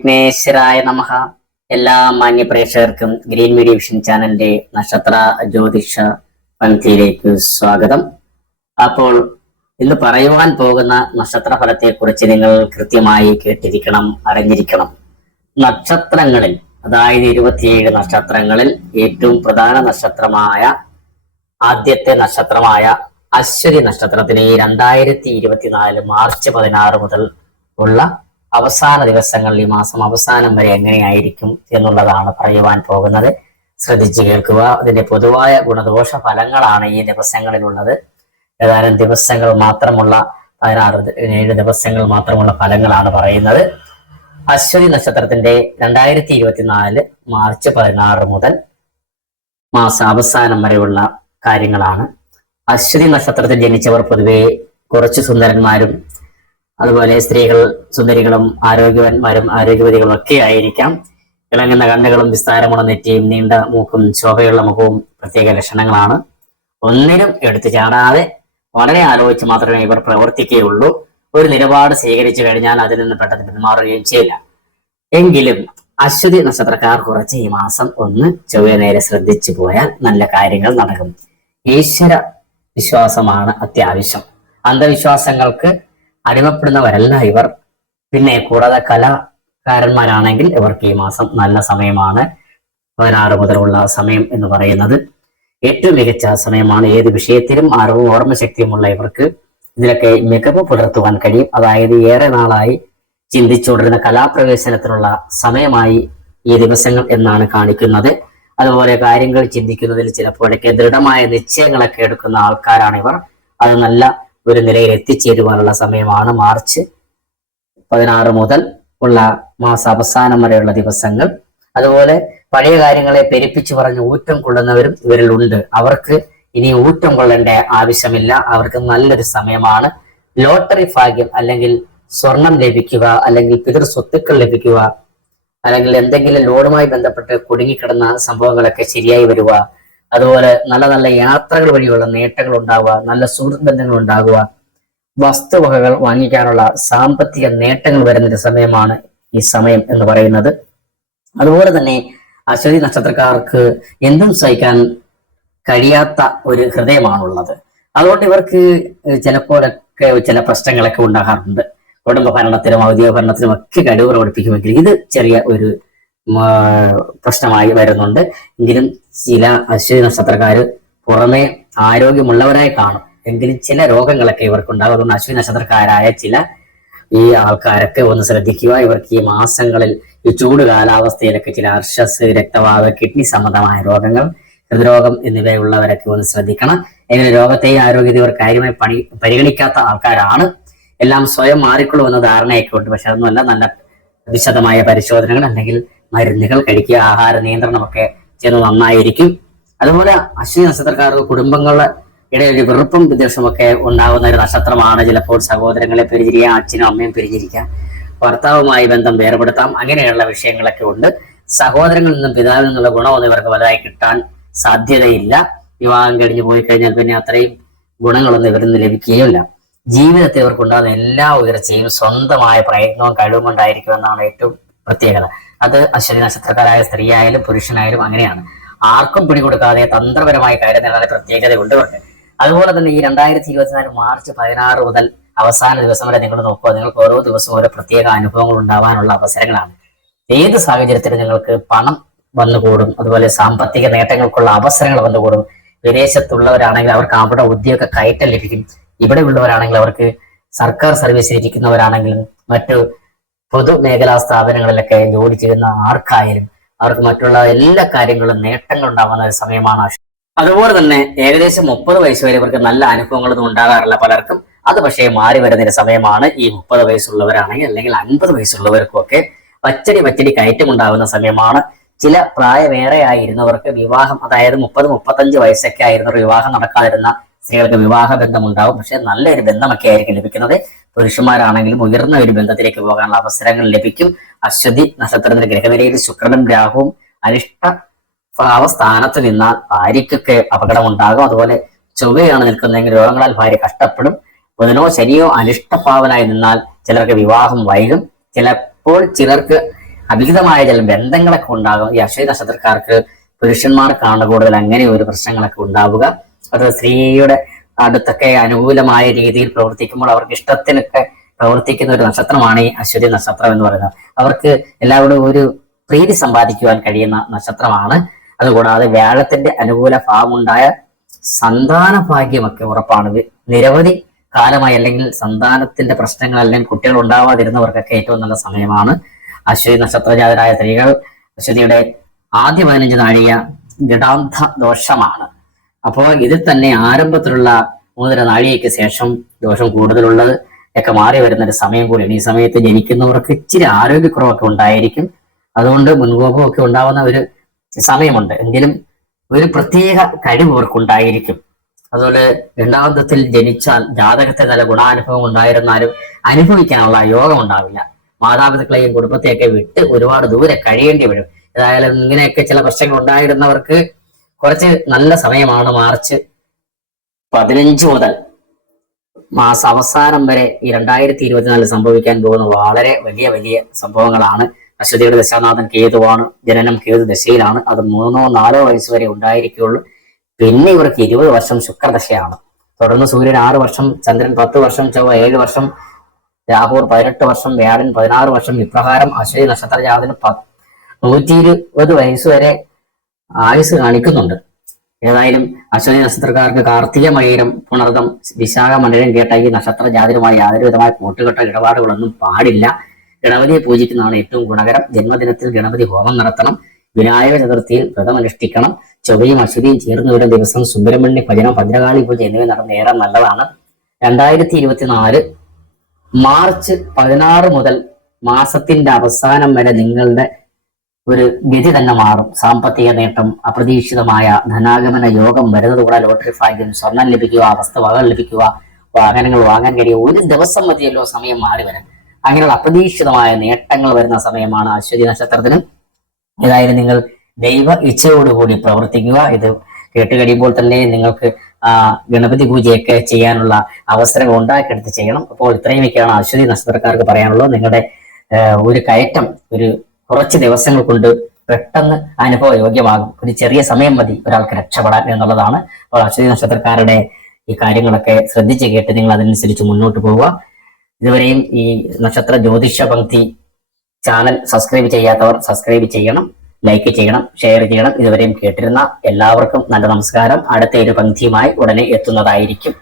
വിഘ്നേശ്വരായ നമഹ എല്ലാ മാന്യ പ്രേക്ഷകർക്കും ഗ്രീൻ മീഡിയ വിഷൻ ചാനലിന്റെ നക്ഷത്ര ജ്യോതിഷ പന്തിയിലേക്ക് സ്വാഗതം. അപ്പോൾ ഇന്ന് പറയുവാൻ പോകുന്ന നക്ഷത്ര ഫലത്തെ കുറിച്ച് നിങ്ങൾ കൃത്യമായി കേട്ടിരിക്കണം അറിഞ്ഞിരിക്കണം. നക്ഷത്രങ്ങളിൽ അതായത് ഇരുപത്തിയേഴ് നക്ഷത്രങ്ങളിൽ ഏറ്റവും പ്രധാന നക്ഷത്രമായ ആദ്യത്തെ നക്ഷത്രമായ അശ്വതി നക്ഷത്രത്തിന് രണ്ടായിരത്തി ഇരുപത്തിനാല് മാർച്ച് പതിനാറ് മുതൽ ഉള്ള അവസാന ദിവസങ്ങളിൽ ഈ മാസം അവസാനം വരെ എങ്ങനെയായിരിക്കും എന്നുള്ളതാണ് പറയുവാൻ പോകുന്നത്. ശ്രദ്ധിച്ചു കേൾക്കുക. അതിന്റെ പൊതുവായ ഗുണദോഷ ഫലങ്ങളാണ് ഈ ദിവസങ്ങളിലുള്ളത്. ഏതാനും ദിവസങ്ങൾ മാത്രമുള്ള പതിനാറ് ഏഴ് ദിവസങ്ങൾ മാത്രമുള്ള ഫലങ്ങളാണ് പറയുന്നത്. അശ്വതി നക്ഷത്രത്തിന്റെ രണ്ടായിരത്തി ഇരുപത്തിനാല് മാർച്ച് പതിനാറ് മുതൽ മാസ അവസാനം വരെയുള്ള കാര്യങ്ങളാണ്. അശ്വതി നക്ഷത്രത്തിൽ ജനിച്ചവർ പൊതുവെ കുറച്ച് സുന്ദരന്മാരും അതുപോലെ സ്ത്രീകൾ സുന്ദരികളും ആരോഗ്യവാന്മാരും ആരോഗ്യവതികളും ഒക്കെ ആയിരിക്കാം. ഇളങ്ങുന്ന കണ്ണുകളും വിസ്താരമുള്ള നെറ്റിയും നീണ്ട മൂക്കും ശോഭയുള്ള മുഖവും പ്രത്യേക ലക്ഷണങ്ങളാണ്. ഒന്നിനും എടുത്തു ചാടാതെ വളരെ ആലോചിച്ച് മാത്രമേ ഇവർ പ്രവർത്തിക്കുകയുള്ളൂ. ഒരു നിലപാട് സ്വീകരിച്ചു കഴിഞ്ഞാൽ അതിൽ നിന്ന് പെട്ടെന്ന് പിന്മാറുകയും ചെയ്യില്ല. എങ്കിലും അശ്വതി നക്ഷത്രക്കാർ കുറച്ച് ഈ മാസം ഒന്ന് ചൊവ്വ നേരെ ശ്രദ്ധിച്ചു പോയാൽ നല്ല കാര്യങ്ങൾ നടക്കും. ഈശ്വര വിശ്വാസമാണ് അത്യാവശ്യം. അന്ധവിശ്വാസങ്ങൾക്ക് അടിമപ്പെടുന്നവരല്ല ഇവർ. പിന്നെ കൂടാതെ കലാകാരന്മാരാണെങ്കിൽ ഇവർക്ക് ഈ മാസം നല്ല സമയമാണ്. പതിനാറ് മുതലുള്ള സമയം എന്ന് പറയുന്നത്. ഏറ്റവും മികച്ച സമയമാണ്. ഏത് വിഷയത്തിലും അറിവും ഓർമ്മശക്തിയുമുള്ള ഇവർക്ക് ഇതിലൊക്കെ മികവ് പുലർത്തുവാൻ കഴിയും. അതായത് ഏറെ നാളായി ചിന്തിച്ചുകൊണ്ടിരുന്ന കലാപ്രവേശനത്തിനുള്ള സമയമായി ഈ ദിവസങ്ങൾ എന്നാണ് കാണിക്കുന്നത്. അതുപോലെ കാര്യങ്ങൾ ചിന്തിക്കുന്നതിൽ ചിലപ്പോഴൊക്കെ ദൃഢമായ നിശ്ചയങ്ങളൊക്കെ എടുക്കുന്ന ആൾക്കാരാണ് ഇവർ അത് നല്ല ഒരു നിലയിൽ എത്തിച്ചേരുവാനുള്ള സമയമാണ് മാർച്ച് പതിനാറ് മുതൽ ഉള്ള മാസ അവസാനം വരെയുള്ള ദിവസങ്ങൾ. അതുപോലെ പഴയ കാര്യങ്ങളെ പെരുപ്പിച്ചു പറഞ്ഞ് ഊറ്റം കൊള്ളുന്നവരും ഇവരിലുണ്ട്. അവർക്ക് ഇനി ഊറ്റം കൊള്ളേണ്ട ആവശ്യമില്ല. അവർക്ക് നല്ലൊരു സമയമാണ്. ലോട്ടറി ഭാഗ്യം അല്ലെങ്കിൽ സ്വർണം ലഭിക്കുക അല്ലെങ്കിൽ പിതൃ സ്വത്തുക്കൾ ലഭിക്കുക അല്ലെങ്കിൽ എന്തെങ്കിലും ലോണുമായി ബന്ധപ്പെട്ട് കുടുങ്ങിക്കിടന്ന സംഭവങ്ങളൊക്കെ ശരിയായി വരിക അതുപോലെ നല്ല നല്ല യാത്രകൾ വഴിയുള്ള നേട്ടങ്ങൾ ഉണ്ടാവുക നല്ല സുഹൃത്ത് ബന്ധങ്ങൾ ഉണ്ടാകുക വസ്തുവകകൾ വാങ്ങിക്കാനുള്ള സാമ്പത്തിക നേട്ടങ്ങൾ വരുന്നൊരു സമയമാണ് ഈ സമയം എന്ന് പറയുന്നത്. അതുപോലെ തന്നെ അശ്വതി നക്ഷത്രക്കാർക്ക് എന്തും സഹിക്കാൻ കഴിയാത്ത ഒരു ഹൃദയമാണുള്ളത്. അതുകൊണ്ട് ഇവർക്ക് ചിലപ്പോഴൊക്കെ ചില പ്രശ്നങ്ങളൊക്കെ ഉണ്ടാകാറുണ്ട്. കുടുംബ ഭരണത്തിലും ഔദ്യോഗിക ഭരണത്തിലും ഒക്കെ കഴിവ് പ്രകടിപ്പിക്കുമെങ്കിൽ ഇത് ചെറിയ ഒരു പ്രശ്നമായി വരുന്നുണ്ട്. എങ്കിലും ചില അശ്വതി നക്ഷത്രക്കാര് പുറമെ ആരോഗ്യമുള്ളവരായി കാണും. എങ്കിലും ചില രോഗങ്ങളൊക്കെ ഇവർക്കുണ്ടാകും. അതുകൊണ്ട് അശ്വതി നക്ഷത്രക്കാരായ ചില ഈ ആൾക്കാരൊക്കെ ഒന്ന് ശ്രദ്ധിക്കുക. ഇവർക്ക് ഈ മാസങ്ങളിൽ ഈ ചൂട് കാലാവസ്ഥയിലൊക്കെ ചില അർഷസ് രക്തവാത കിഡ്നി സംബന്ധമായ രോഗങ്ങൾ ഹൃദ്രോഗം എന്നിവയുള്ളവരൊക്കെ ഒന്ന് ശ്രദ്ധിക്കണം. എങ്ങനെ രോഗത്തെയും ആരോഗ്യത്തെയും ഇവർ കാര്യമായി പണി പരിഗണിക്കാത്ത ആൾക്കാരാണ്. എല്ലാം സ്വയം മാറിക്കൊള്ളുമെന്ന ധാരണയൊക്കെ ഉണ്ട് പക്ഷെ അതൊന്നുമല്ല. നല്ല വിശദമായ പരിശോധനകൾ അല്ലെങ്കിൽ മരുന്നുകൾ കഴിക്കുക ആഹാര നിയന്ത്രണമൊക്കെ ചെയ്യുന്നത് നന്നായിരിക്കും. അതുപോലെ അശ്വിനി നക്ഷത്രക്കാർക്ക് കുടുംബങ്ങളുടെ ഇടയിൽ ഒരു വെറുപ്പും വിദ്വേഷമൊക്കെ ഉണ്ടാകുന്ന ഒരു നക്ഷത്രമാണ്. ചിലപ്പോൾ സഹോദരങ്ങളെ പിരിഞ്ഞിരിക്കാം അച്ഛനും അമ്മയും പിരിഞ്ഞിരിക്കാം. ഭർത്താവുമായി ബന്ധം വേർപെടുത്താം. അങ്ങനെയുള്ള വിഷയങ്ങളൊക്കെ ഉണ്ട്. സഹോദരങ്ങളിൽ നിന്നും പിതാവിൽ നിന്നുള്ള ഗുണമൊന്നും ഇവർക്ക് വലുതായി കിട്ടാൻ സാധ്യതയില്ല. വിവാഹം കഴിഞ്ഞ് പോയി കഴിഞ്ഞാൽ പിന്നെ അത്രയും ഗുണങ്ങളൊന്നും ഇവരിൽ നിന്ന് ലഭിക്കുകയില്ല. ജീവിതത്തെ ഇവർക്കുണ്ടാകുന്ന എല്ലാ ഉയർച്ചയും സ്വന്തമായ പ്രയത്നവും കഴിവും കൊണ്ടായിരിക്കും എന്നാണ് ഏറ്റവും പ്രത്യേകത. അത് അശ്വതി നക്ഷത്രക്കാരായ സ്ത്രീയായാലും പുരുഷനായാലും അങ്ങനെയാണ്. ആർക്കും പിടികൊടുക്കാതെ തന്ത്രപരമായ കാര്യം നേടാൻ പ്രത്യേകതയുണ്ട് ഇവർക്ക് അതുപോലെ തന്നെ ഈ രണ്ടായിരത്തി ഇരുപത്തിനാല് മാർച്ച് പതിനാറ് മുതൽ അവസാന ദിവസം വരെ നിങ്ങൾ നോക്കുക. നിങ്ങൾക്ക് ഓരോ ദിവസവും ഓരോ പ്രത്യേക അനുഭവങ്ങൾ ഉണ്ടാവാനുള്ള അവസരങ്ങളാണ്. ഏത് സാഹചര്യത്തിലും നിങ്ങൾക്ക് പണം വന്നുകൂടും. അതുപോലെ സാമ്പത്തിക നേട്ടങ്ങൾക്കുള്ള അവസരങ്ങൾ വന്നുകൂടും. വിദേശത്തുള്ളവരാണെങ്കിൽ അവർക്ക് അവിടെ ഉദ്യോഗ കയറ്റം ലഭിക്കും. ഇവിടെ ഉള്ളവരാണെങ്കിൽ അവർക്ക് സർക്കാർ സർവീസിൽ ഇരിക്കുന്നവരാണെങ്കിലും മറ്റു പൊതുമേഖലാ സ്ഥാപനങ്ങളിലൊക്കെ ജോലി ചെയ്യുന്ന ആർക്കായാലും അവർക്ക് മറ്റുള്ള എല്ലാ കാര്യങ്ങളും നേട്ടങ്ങൾ ഉണ്ടാകുന്ന ഒരു സമയമാണ് അതുപോലെ തന്നെ ഏകദേശം മുപ്പത് വയസ്സ് വരെ ഇവർക്ക് നല്ല അനുഭവങ്ങളൊന്നും ഉണ്ടാകാറില്ല പലർക്കും. അത് പക്ഷേ മാറി വരുന്ന ഒരു സമയമാണ് ഈ മുപ്പത് വയസ്സുള്ളവരാണെങ്കിൽ അല്ലെങ്കിൽ അൻപത് വയസ്സുള്ളവർക്കും ഒക്കെ വച്ചടി വച്ചടി കയറ്റം ഉണ്ടാകുന്ന സമയമാണ്. ചില പ്രായമേറെ ആയിരുന്നവർക്ക് വിവാഹം അതായത് മുപ്പത് മുപ്പത്തഞ്ച് വയസ്സൊക്കെ ആയിരുന്നവർ വിവാഹം നടക്കാതിരുന്ന സ്ത്രീകൾക്ക് വിവാഹ ബന്ധം ഉണ്ടാവും പക്ഷെ നല്ലൊരു ബന്ധമൊക്കെ ആയിരിക്കും ലഭിക്കുന്നത്. പുരുഷന്മാരാണെങ്കിലും ഉയർന്ന ഒരു ബന്ധത്തിലേക്ക് പോകാനുള്ള അവസരങ്ങൾ ലഭിക്കും. അശ്വതി നക്ഷത്രത്തിന്റെ ഗ്രഹനിലയിൽ ശുക്രനും രാഹുവും അനിഷ്ട ഭാവ സ്ഥാനത്ത് നിന്നാൽ അപകടം ഉണ്ടാകും അതുപോലെ ചൊവ്വയാണ് നിൽക്കുന്നതെങ്കിൽ രോഗങ്ങളാൽ ഭാര്യ കഷ്ടപ്പെടും. ബുധനോ ശനിയോ അനിഷ്ടഭാവനായി നിന്നാൽ ചിലർക്ക് വിവാഹം വൈകും. ചിലപ്പോൾ ചിലർക്ക് അഭിഹിതമായ ചില ബന്ധങ്ങളൊക്കെ ഉണ്ടാകും. ഈ അശ്വതി നക്ഷത്രക്കാർക്ക് പുരുഷന്മാർക്കാണ് കൂടുതൽ അങ്ങനെ ഒരു പ്രശ്നങ്ങളൊക്കെ ഉണ്ടാവുക. അത് സ്ത്രീയുടെ അടുത്തൊക്കെ അനുകൂലമായ രീതിയിൽ പ്രവർത്തിക്കുമ്പോൾ അവർക്ക് ഇഷ്ടത്തിനൊക്കെ പ്രവർത്തിക്കുന്ന ഒരു നക്ഷത്രമാണ് ഈ അശ്വതി നക്ഷത്രം എന്ന് പറയുന്നത്. അവർക്ക് എല്ലാവരും ഒരു പ്രീതി സമ്പാദിക്കുവാൻ കഴിയുന്ന നക്ഷത്രമാണ്. അതുകൂടാതെ വ്യാഴത്തിന്റെ അനുകൂല ഭാവമുണ്ടായ സന്താന ഭാഗ്യമൊക്കെ ഉറപ്പാണ്. നിരവധി കാലമായി അല്ലെങ്കിൽ സന്താനത്തിന്റെ പ്രശ്നങ്ങൾ അല്ലെങ്കിൽ കുട്ടികൾ ഉണ്ടാവാതിരുന്നവർക്കൊക്കെ ഏറ്റവും നല്ല സമയമാണ് അശ്വതി നക്ഷത്രജാതരായ സ്ത്രീകൾ അശ്വതിയുടെ ആദ്യ പതിനഞ്ച് നാഴിക ഗഡാന്ധ ദോഷമാണ്. അപ്പോൾ ഇതിൽ തന്നെ ആരംഭത്തിലുള്ള മൂന്നര നാഴികയ്ക്ക് ശേഷം ദോഷം കൂടുതലുള്ളത് ഒക്കെ മാറി വരുന്ന ഒരു സമയം കൂടിയാണ്. ഈ സമയത്ത് ജനിക്കുന്നവർക്ക് ഇച്ചിരി ആരോഗ്യക്കുറവൊക്കെ ഉണ്ടായിരിക്കും. അതുകൊണ്ട് മുൻകോപമൊക്കെ ഉണ്ടാവുന്ന ഒരു സമയമുണ്ട്. എങ്കിലും ഒരു പ്രത്യേക കഴിവ് അവർക്കുണ്ടായിരിക്കും. അതുപോലെ രണ്ടാമത്തിൽ ജനിച്ചാൽ ജാതകത്തിൽ നല്ല ഗുണാനുഭവം ഉണ്ടായിരുന്നാലും അനുഭവിക്കാനുള്ള യോഗം ഉണ്ടാവില്ല. മാതാപിതാക്കളെയും കുടുംബത്തെയൊക്കെ വിട്ട് ഒരുപാട് ദൂരെ കഴിയേണ്ടി വരും. ഏതായാലും ഇങ്ങനെയൊക്കെ ചില പ്രശ്നങ്ങൾ ഉണ്ടായിരുന്നവർക്ക് കുറച്ച് നല്ല സമയമാണ് മാർച്ച് പതിനഞ്ച് മുതൽ മാസ അവസാനം വരെ ഈ രണ്ടായിരത്തി ഇരുപത്തിനാലിൽ സംഭവിക്കാൻ പോകുന്ന വളരെ വലിയ വലിയ സംഭവങ്ങളാണ്. അശ്വതിയുടെ ദശാനാഥൻ കേതുവാണ് ജനനം കേതു ദശയിലാണ്. അത് മൂന്നോ നാലോ വയസ്സ് വരെ ഉണ്ടായിരിക്കുള്ളൂ. പിന്നെ ഇവർക്ക് ഇരുപത് വർഷം ശുക്രദശയാണ്. തുടർന്ന് സൂര്യൻ ആറ് വർഷം ചന്ദ്രൻ പത്ത് വർഷം ചൊവ്വ ഏഴ് വർഷം രാഹുർ പതിനെട്ട് വർഷം വ്യാഴൻ പതിനാറ് വർഷം. ഇപ്രകാരം അശ്വതി നക്ഷത്ര ജാതന് പ- നൂറ്റി ഇരുപത് വയസ്സ് വരെ ആയുസ് കാണിക്കുന്നുണ്ട്. ഏതായാലും അശ്വതി നക്ഷത്രക്കാർക്ക് കാർത്തിക മകരം പുണർദം വിശാഖ മണ്ഡലം കേട്ട ഈ നക്ഷത്ര ജാതിരുമായി യാതൊരു വിധമായ കൂട്ടുകെട്ട ഇടപാടുകളൊന്നും പാടില്ല. ഗണപതിയെ പൂജിക്കുന്നതാണ് ഏറ്റവും ഗുണകരം. ജന്മദിനത്തിൽ ഗണപതി ഹോമം നടത്തണം. വിനായക ചതുർത്ഥിയിൽ വ്രതം അനുഷ്ഠിക്കണം. ചൊവ്വയും അശ്വതിയും ചേർന്ന് വരുന്ന ദിവസം സുബ്രഹ്മണ്യ ഭജനം ഭദ്രകാളി പൂജ എന്നിവ നടന്ന ഏറെ നല്ലതാണ്. രണ്ടായിരത്തി ഇരുപത്തിനാല് മാർച്ച് പതിനാറ് മുതൽ മാസത്തിന്റെ അവസാനം വരെ നിങ്ങളുടെ ഒരു ഗതി തന്നെ മാറും. സാമ്പത്തിക നേട്ടം അപ്രതീക്ഷിതമായ ധനാഗമന യോഗം വരുന്നത് കൂടെ ലോട്ടറി ഭാഗ്യം സ്വർണം ലഭിക്കുക വസ്തുവകൾ ലഭിക്കുക വാഹനങ്ങൾ വാങ്ങാൻ കഴിയുക. ഒരു ദിവസം മതിയല്ലോ സമയം മാറി വരാൻ. അങ്ങനെയുള്ള അപ്രതീക്ഷിതമായ നേട്ടങ്ങൾ വരുന്ന സമയമാണ് അശ്വതി നക്ഷത്രത്തിന് ഏതായാലും നിങ്ങൾ ദൈവ ഇച്ഛയോടുകൂടി പ്രവർത്തിക്കുക. ഇത് കേട്ട് കഴിയുമ്പോൾ തന്നെ നിങ്ങൾക്ക് ഗണപതി പൂജയൊക്കെ ചെയ്യാനുള്ള അവസരങ്ങൾ ഉണ്ടാക്കിയെടുത്ത് ചെയ്യണം. അപ്പോൾ ഇത്രയുമൊക്കെയാണ് അശ്വതി നക്ഷത്രക്കാർക്ക് പറയാനുള്ളത്. നിങ്ങളുടെ ഒരു കയറ്റം ഒരു കുറച്ച് ദിവസങ്ങൾ കൊണ്ട് പെട്ടെന്ന് അനുഭവ യോഗ്യമാകും ഒരു ചെറിയ സമയം മതി ഒരാൾക്ക് രക്ഷപ്പെടാൻ എന്നുള്ളതാണ്. അപ്പോൾ അശ്വതി നക്ഷത്രക്കാരുടെ ഈ കാര്യങ്ങളൊക്കെ ശ്രദ്ധിച്ച് കേട്ട് നിങ്ങൾ അതനുസരിച്ച് മുന്നോട്ട് പോവുക. ഇതുവരെയും ഈ നക്ഷത്ര ജ്യോതിഷ പങ്ക്തി ചാനൽ സബ്സ്ക്രൈബ് ചെയ്യാത്തവർ സബ്സ്ക്രൈബ് ചെയ്യണം ലൈക്ക് ചെയ്യണം ഷെയർ ചെയ്യണം. ഇതുവരെയും കേട്ടിരുന്ന എല്ലാവർക്കും നല്ല നമസ്കാരം. അടുത്ത ഒരു പങ്ക്തിയുമായി ഉടനെ എത്തുന്നതായിരിക്കും.